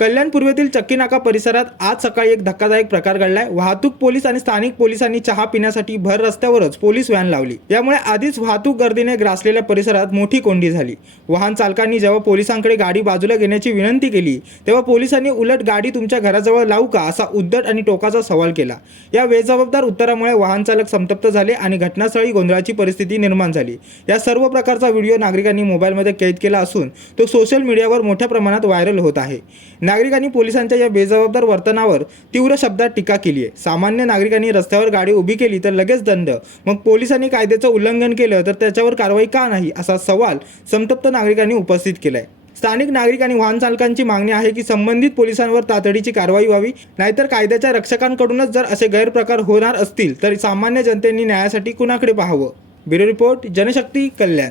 कल्याण पूर्वेतील चक्की नाका परिसरात आज सकाळी एक धक्कादायक प्रकार घडलाय. वाहतूक पोलीस आणि स्थानिक पोलिसांनी चहा पिण्यासाठी भर रस्त्यावरच पोलीस व्हॅन लावली. यामुळे आधीच वाहतूक गर्दीने ग्रासलेल्या परिसरात मोठी कोंडी झाली. वाहन चालकांनी जेव्हा पोलिसांकडे गाडी बाजूला घेण्याची विनंती केली तेव्हा पोलिसांनी उलट गाडी तुमच्या घराजवळ लावू का असा उद्धट आणि टोकाचा सवाल केला. या बेजबाबदार उत्तरामुळे वाहन चालक संतप्त झाले आणि घटनास्थळी गोंधळाची परिस्थिती निर्माण झाली. या सर्व प्रकारचा व्हिडिओ नागरिकांनी मोबाईलमध्ये कैद केला असून तो सोशल मीडियावर मोठ्या प्रमाणात व्हायरल होत आहे. नागरिकांनी पोलिसांच्या या बेजबाबदार वर्तनावर तीव्र शब्दात टीका केली आहे सामान्य नागरिकांनी रस्त्यावर गाडी उभी केली तर लगेच दंड. मग पोलिसांनी कायद्याचं उल्लंघन केलं तर त्याच्यावर कारवाई का नाही असा सवाल संतप्त नागरिकांनी उपस्थित केला आहे स्थानिक नागरिक आणि वाहन चालकांची मागणी आहे की संबंधित पोलिसांवर तातडीची कारवाई व्हावी नाहीतर कायद्याच्या रक्षकांकडूनच जर असे गैरप्रकार होणार असतील तर सामान्य जनतेने न्यायासाठी कुणाकडे पाहावं? Bureau report Janshakti Kalyan.